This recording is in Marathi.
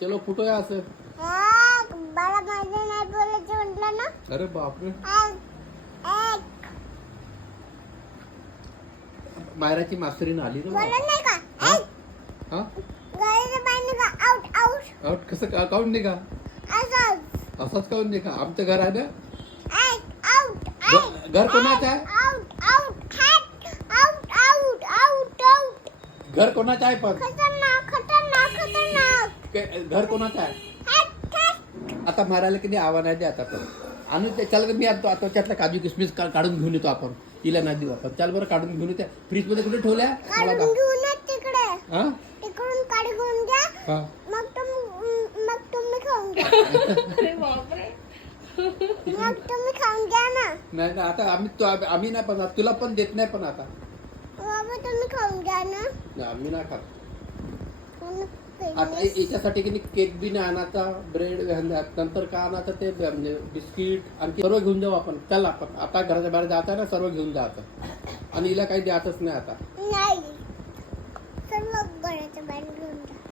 चलो फुटो यहाँ से. बड़ा माझे नाही बोलायचं म्हटलं ना. अरे बापरे. मायराची मास्तरीन आली ना. बोलत नाही का? हा? हा? गाडीच्या बाहेर निघा. Out out. आउट कसं काऊन नाही का? असं. असंच काऊन नाही का? आमचं घर आहे ना. आउट. घर कोणाचं आहे? Out out. Out out out out. घर कोणाचं आहे पण? खतरनाक खतरनाक खतरनाक. घर कोणाचं आहे? आता मारायला किती आव्हान आहे ते आता पण. आणि त्याला मी आणतो आता त्यातला काजू किसमिस काढून घेऊन येतो आपण. तिला नाही देऊ आपण. त्याला बरं काढून घेऊन येते. फ्रीज मध्ये कुठे ठेवल्या? मला काढून घेऊन या तिकडे. हा? तिकडून काढून घ्या. हा. मग तुम्ही खाऊन घ्या. अरे बापरे. मग तुम्ही खाऊन घ्या ना. नाही ना आता आम्ही नाही पण तुला पण देत नाही पण आता. बाबा तुम्ही खाऊन घ्या ना. नाही, आम्ही नाही खात. मग आता याच्यासाठी की केक बी नाही आणायचा, ब्रेड नंतर काय आणायचं ते म्हणजे बिस्किट आणखी सर्व घेऊन जाऊ आपण. चल आपण आता घराच्या बाहेर जायचं ना, सर्व घेऊन जायचं. आणि हिला काही द्यायचंच नाही आता. नाही. सर्व घराच्या बाहेर घेऊन जा.